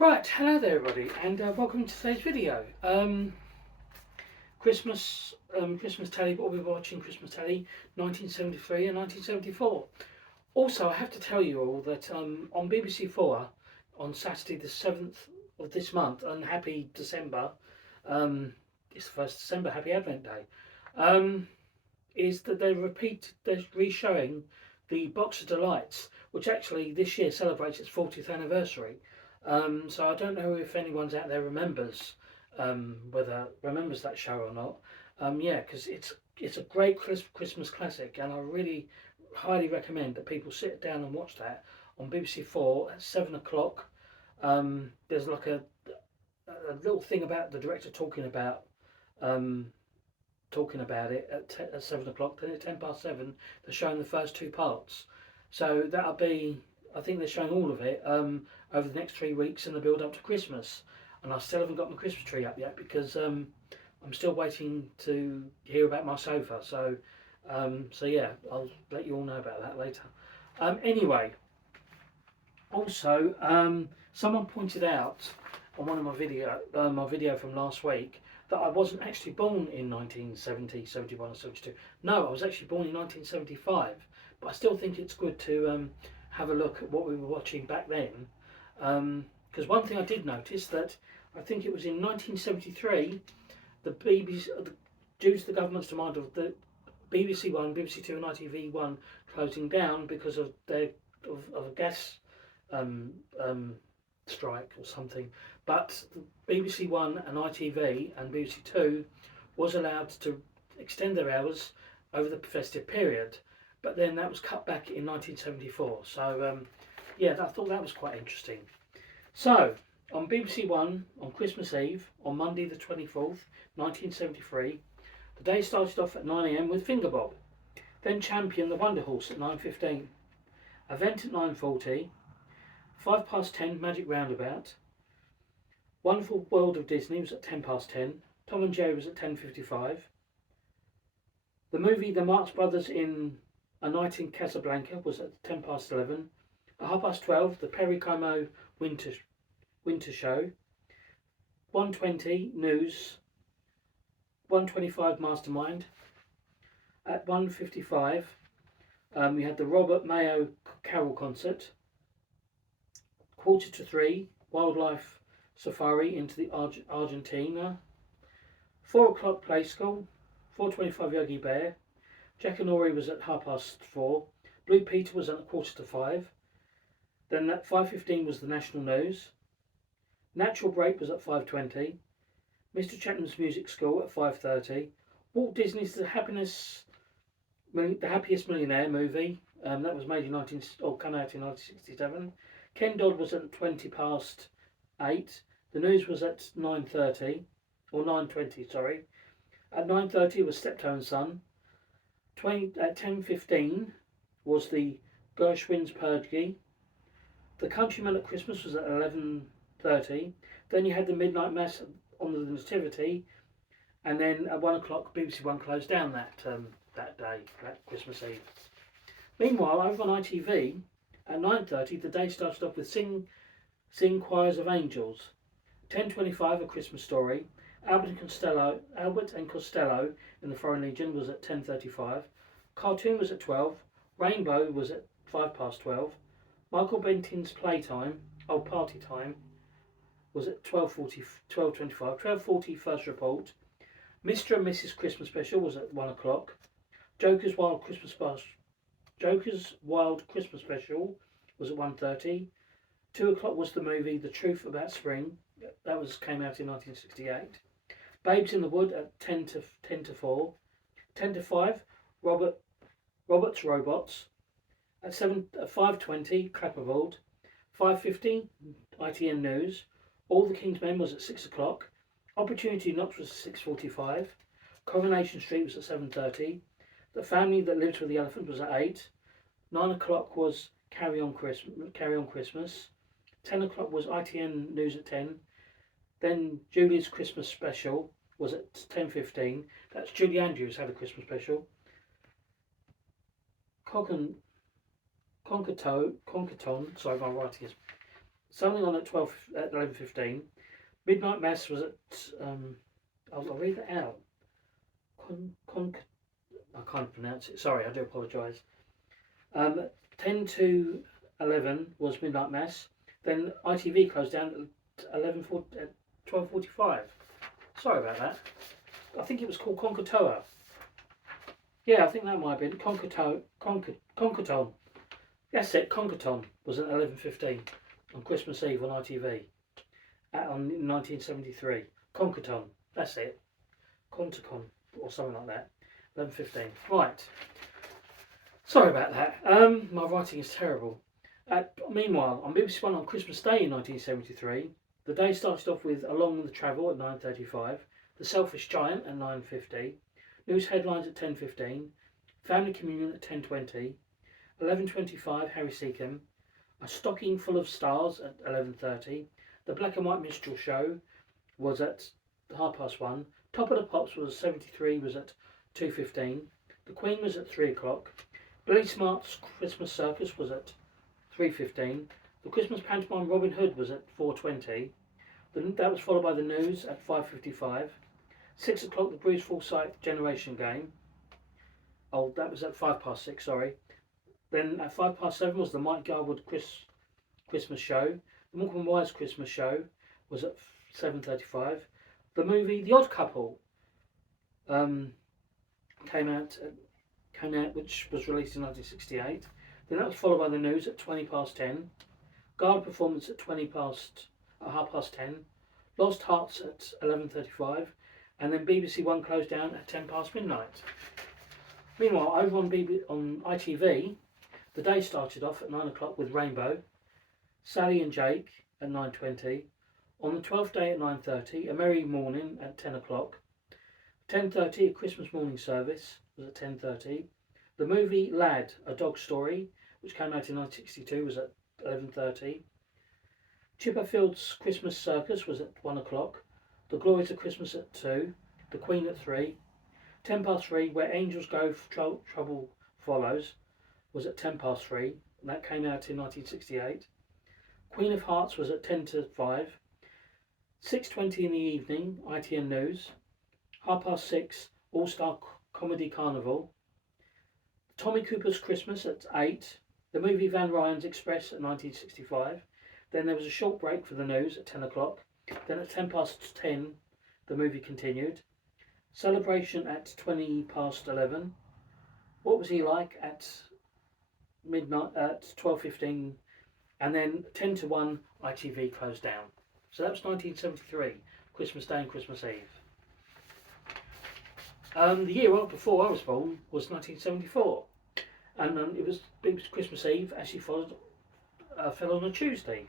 Right, hello there everybody, and welcome to today's video. Christmas telly. What we're watching, Christmas telly, 1973 and 1974. Also, I have to tell you all that on BBC Four on Saturday the 7th of this month, and happy December. It's the first December, happy Advent Day. Um, is that they're re-showing the Box of Delights, which actually this year celebrates its 40th anniversary. So I don't know if anyone's out there whether remembers that show or not. Yeah, because it's a great Christmas classic, and I really highly recommend that people sit down and watch that on BBC Four at 7 o'clock. There's like a little thing about the director um, talking about it at 7 o'clock. Then at 7:10, they're showing the first two parts. So that'll be, I think they're showing all of it over the next 3 weeks in the build up to Christmas. And I still haven't got my Christmas tree up yet because I'm still waiting to hear about my sofa. So yeah, I'll let you all know about that later. Anyway, also someone pointed out on one of my video from last week, that I wasn't actually born in 1970, 71 or 72. No, I was actually born in 1975. But I still think it's good to have a look at what we were watching back then. Because one thing I did notice that I think it was in 1973, the BBC, due to the government's demand of the BBC One, BBC Two, and ITV1 closing down because of of a gas um, um, strike or something. But BBC One and ITV and BBC Two was allowed to extend their hours over the festive period, but then that was cut back in 1974. So yeah, I thought that was quite interesting. So on BBC One on Christmas Eve on Monday the 24th, 1973, the day started off at 9 a.m. with Fingerbob, then Champion the Wonder Horse at 9:15, Event at 9:40. 10 Magic Roundabout. Wonderful World of Disney was at 10:10. Tom and Jerry was at 10:55. The movie The Marx Brothers in A Night in Casablanca was at 11:10. At 12:30, the Perry Como Winter Show. 1:20 News. 1:25 Mastermind. At 1:55, we had the Robert Mayo Carol concert. 2:45 Wildlife Safari into the Argentina. 4 o'clock Play School. 4:25 Yogi Bear. Jack and Ori was at 4:30. Blue Peter was at 4:45. Then at 5:15 was the National News. Natural Break was at 5:20. Mr. Chapman's Music School at 5:30. Walt Disney's The Happiest Millionaire movie. That was made in come out in 1967. Ken Dodd was at 8:20. The news was at 9:30 or 9:20. Sorry. At 9:30 was Steptoe and Son. At 10:15 was the Gershwin's Purgy. The Countryman at Christmas was at 11:30. Then you had the Midnight Mass on the Nativity, and then at 1 o'clock BBC One closed down that day, that Christmas Eve. Meanwhile, over on ITV at 9:30, the day started off with Sing Choirs of Angels. 10:25 A Christmas Story. Albert and Costello in the Foreign Legion was at 10:35. Cartoon was at 12. Rainbow was at 12:05. Michael Bentin's Party Time, was at 12:25. 12:40 First Report. Mr. and Mrs. Christmas Special was at 1 o'clock. Joker's Wild Christmas Special was at 1:30. 2 o'clock was the movie The Truth About Spring. That came out in 1968. Babes in the Wood at 10 to 4. 10 to 5, Robert's Robots. At 5:20, Clapperboard. 5:50, ITN News. All the King's Men was at 6 o'clock. Opportunity Knocks was at 6:45. Coronation Street was at 7:30. The Family That Lives with the Elephant was at 8. 9 o'clock was Carry On Christmas. 10 o'clock was ITN News at 10. Then Julie's Christmas Special was at 10:15. That's Julie Andrews had a Christmas special. Conkerton, sorry, my writing is something on at 11:15. Midnight Mass was at I'll read it out. Con, I can't pronounce it. Sorry, I do apologise. 10 to 11 was Midnight Mass. Then ITV closed down at 12:45. Sorry about that. I think it was called Conkertoa. Yeah, I think that might have been Conkerton. That's it. Conkerton was at 11:15 on Christmas Eve on ITV on 1973. Conkerton. That's it. Contercon or something like that. 11:15. Right. Sorry about that. My writing is terrible. Meanwhile, on BBC One on Christmas Day in 1973, the day started off with Along the Travel at 9:35, The Selfish Giant at 9:50, News Headlines at 10:15, Family Communion at 10:20, 11:25 Harry Seacombe, A Stocking Full of Stars at 11:30, The Black and White Minstrel Show was at 1:30, Top of the Pops was 73 was at 2:15, The Queen was at 3 o'clock, Billy Smart's Christmas Circus was at 3:15, the Christmas pantomime Robin Hood was at 4:20. That was followed by the news at 5:55. 6 o'clock the Bruce Forsyth Generation Game. Oh, that was at 6:05. Sorry. Then at 7:05 was the Mike Garwood Christmas Show. The Morecambe Wise Christmas Show was at 7:35. The movie The Odd Couple came out, which was released in 1968. Then that was followed by the news at 10:20. Guard performance at 10:30. Lost Hearts at 11:35, and then BBC One closed down at midnight. Meanwhile, over on ITV, the day started off at 9 o'clock with Rainbow, Sally and Jake at 9:20. On the 12th day at 9:30, A Merry Morning at 10 o'clock. 10:30, A Christmas Morning Service was at 10:30. The movie Lad, A Dog Story, which came out in 1962, was at 11:30. Chipperfield's Christmas Circus was at 1 o'clock. The Glories of Christmas at 2. The Queen at 3. 3:10, Where Angels Go, Trouble Follows, was at 3:10, and that came out in 1968. Queen of Hearts was at 10 to 5. 6:20 in the evening, ITN News. 6:30, All-Star Comedy Carnival. Tommy Cooper's Christmas at 8. The movie Van Ryan's Express at 1965. Then there was a short break for the news at 10 o'clock. Then at 10:10, the movie continued. Celebration at 11:20. What Was He Like at midnight at 12:15, and then 10 to 1, ITV closed down. So that was 1973, Christmas Day and Christmas Eve. The year before I was born was 1974, and it was Christmas Eve. Actually fell on a Tuesday,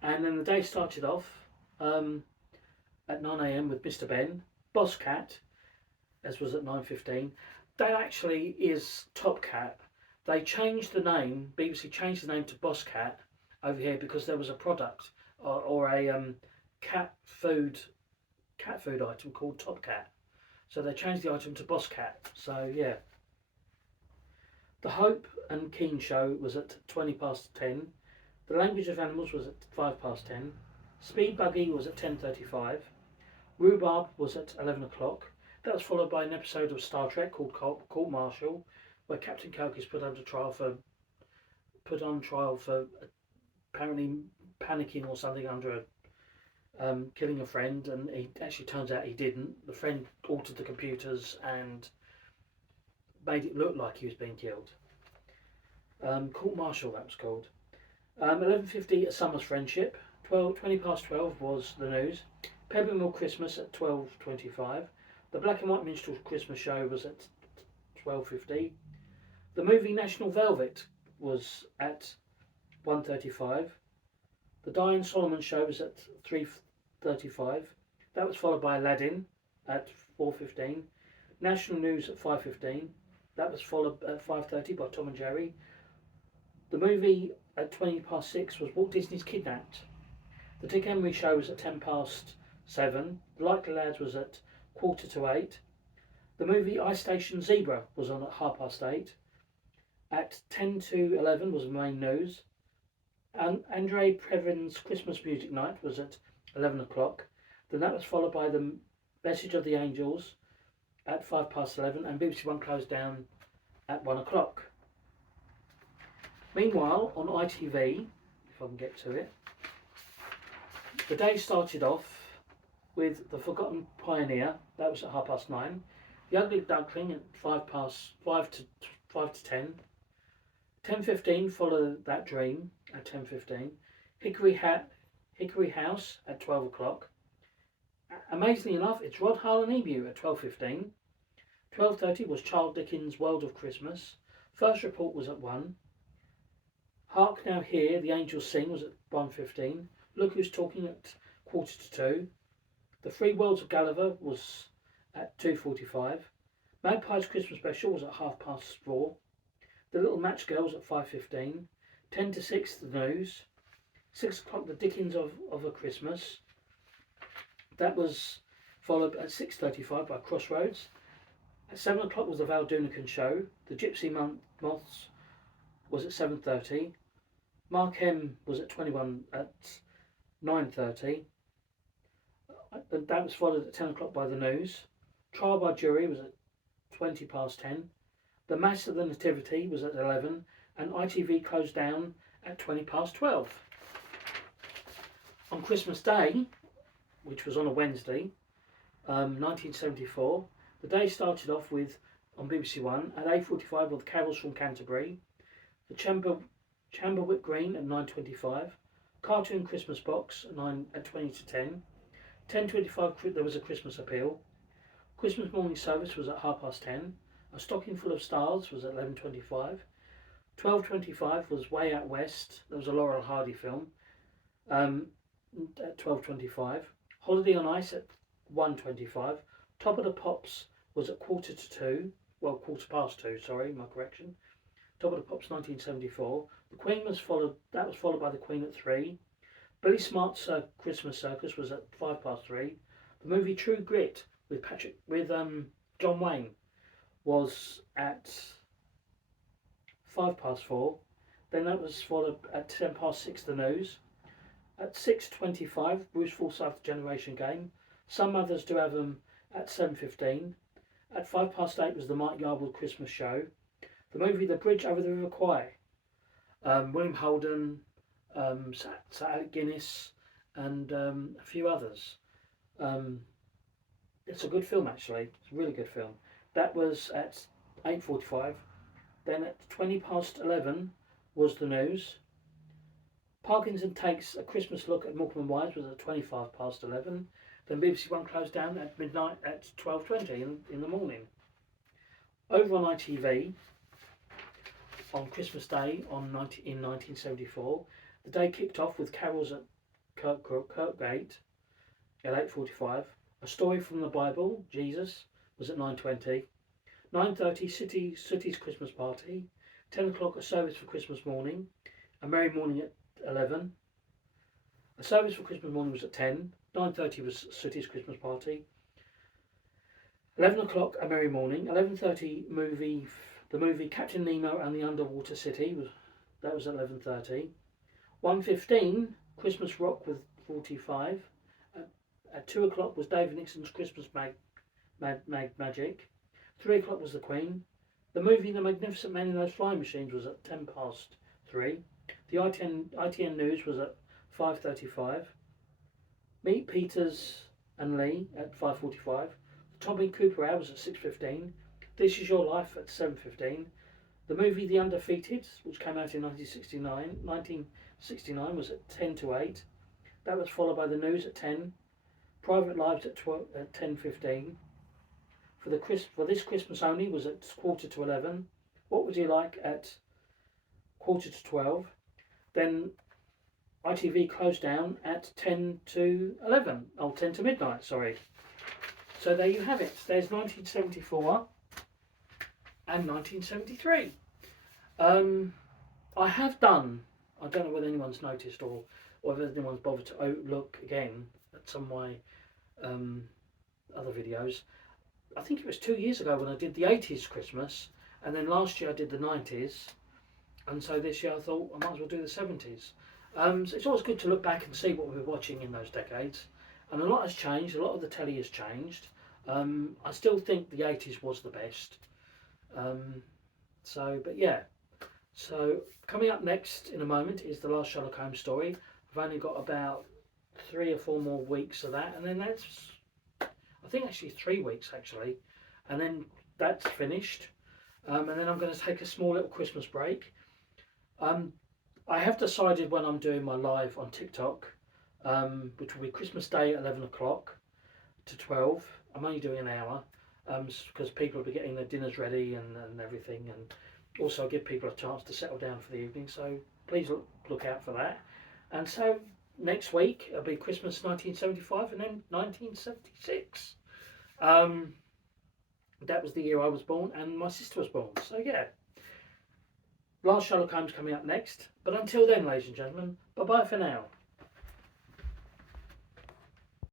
and then the day started off at 9 a.m. with Mr. Ben, Boss Cat, as was at 9:15. That actually is Top Cat. They changed the name. BBC changed the name to Boss Cat over here because there was a product or a cat food item called Top Cat. So they changed the item to Boss Cat. So yeah. The Hope and Keane Show was at 10:20. The Language of Animals was at 10:05. Speed Buggy was at 10:35. Rhubarb was at 11 o'clock. That was followed by an episode of Star Trek called Court Martial, where Captain Kirk is put on trial for apparently panicking or something under killing a friend, and it actually turns out he didn't. The friend altered the computers and made it look like he was being killed. Court Martial, that was called. 11:50, A Summer's Friendship. 12 was the news. Pebblemill Christmas at 12:25. The Black and White Minstrel Christmas Show was at 12:50. The movie National Velvet was at 1:35. The Diane Solomon Show was at 3:35. That was followed by Aladdin at 4:15. National News at 5:15. That was followed at 5:30 by Tom and Jerry. The movie at 6:20 was Walt Disney's Kidnapped. The Dick Emery Show was at 7:10. The Likely Lads was at 7:45. The movie Ice Station Zebra was on at 8:30. At 10 to 11 was the main news. And Andrei Previn's Christmas Music Night was at 11 o'clock. Then that was followed by the Message of the Angels at 11:05, and BBC One closed down at 1 o'clock. Meanwhile, on ITV, if I can get to it, the day started off with The Forgotten Pioneer, that was at 9:30. The Ugly Duckling at 5 to 10. 10:15 followed That Dream at 10:15. Hickory House at 12 o'clock. Amazingly enough, it's Rod Hull and Emu at 12:15. 12:30 was Charles Dickens' World of Christmas. First Report was at 1. Hark Now Hear the Angels Sing was at 1:15. Look Who's Talking at 1:45. The Three Worlds of Gulliver was at 2:45. Magpie's Christmas Special was at 4:30. The Little Match Girls at 5:15. 10 to 6 the news. 6 o'clock the Dickens of a Christmas. That was followed at 6:35 by Crossroads. At 7 o'clock was the Val Doonican Show. The Gypsy Moths was at 7:30. Mark M was at 21 at 9:30. That was followed at 10 o'clock by the news. Trial by Jury was at 10:20. The Mass of the Nativity was at 11, and ITV closed down at 12:20. On Christmas Day, which was on a Wednesday, 1974, the day started off with, on BBC One, at 8:45 with Carols from Canterbury, the Chamberwick Green at 9:25, Cartoon Christmas Box at 20 to 10, 10:25 there was a Christmas Appeal, Christmas Morning Service was at 10:30, A Stocking Full of Stars was at 11:25, 12:25 was Way Out West, there was a Laurel Hardy film, at 12:25, Holiday on Ice at 1:25, Top of the Pops was at 2:15, well, 2:15, sorry, my correction. Top of the Pops 1974. The Queen was followed by The Queen at 3. Billy Smart's Christmas Circus was at 3:05. The movie True Grit with John Wayne was at 4:05. Then that was followed at 6:10 the news. At 6:25, Bruce Forsyth's Generation Game. Some others do have them at 7:15. At 8:05 was the Mike Yarwood Christmas Show. The movie The Bridge Over the River Kwai. William Holden, Sir Alec Guinness, and a few others. It's a good film, actually. It's a really good film. That was at 8:45. Then at 11:20 was the news. Parkinson Takes a Christmas Look at Morecambe and Wise was at 11:25. Then BBC One closed down at midnight at 12:20 in the morning. Over on ITV, on Christmas Day in 1974, the day kicked off with carols at Kirkgate at 8:45. A Story from the Bible, Jesus, was at 9:20. 9:30, City's Christmas Party. 10 o'clock, A Service for Christmas Morning. A Merry Morning at 11. A Service for Christmas Morning was at 10. 9:30 was City's Christmas Party. 11 o'clock, A Merry Morning. 11:30, the movie Captain Nemo and the Underwater City. That was at 11:30. 1:15, Christmas Rock with 45. At 2 o'clock was David Nixon's Christmas Magic. 3 o'clock was The Queen. The movie The Magnificent Man in Those Flying Machines was at 3:10. The ITN News was at 5:35. Meet Peters and Lee at 5:45. The Tommy Cooper Hour was at 6:15. This Is Your Life at 7:15. The movie The Undefeated, which came out in 1969 was at 10 to 8. That was followed by the news at 10. Private Lives at 10:15. For this Christmas Only was at 11:15. What Would You Like at 11:45. Then ITV closed down at 10 to 11. Oh, 10 to midnight, sorry. So there you have it. There's 1974 and 1973. I have done, I don't know whether anyone's noticed or whether anyone's bothered to look again at some of my other videos. I think it was 2 years ago when I did the 80s Christmas, and then last year I did the 90s, and so this year I thought I might as well do the 70s. So it's always good to look back and see what we were watching in those decades. And a lot has changed, a lot of the telly has changed. I still think the 80s was the best. Um, but yeah. So coming up next in a moment is the last Sherlock Holmes story. I've only got about 3 or 4 more weeks of that, and then that's, I think actually 3 weeks actually, and then that's finished. And then I'm going to take a small little Christmas break. Um, I have decided when I'm doing my live on TikTok, which will be Christmas Day at 11 o'clock to 12. I'm only doing an hour because people will be getting their dinners ready and everything, and also give people a chance to settle down for the evening. So please look out for that. And so next week it'll be Christmas 1975 and then 1976. Um, that was the year I was born and my sister was born. So yeah, last Sherlock Holmes coming up next. But until then, ladies and gentlemen, bye bye for now.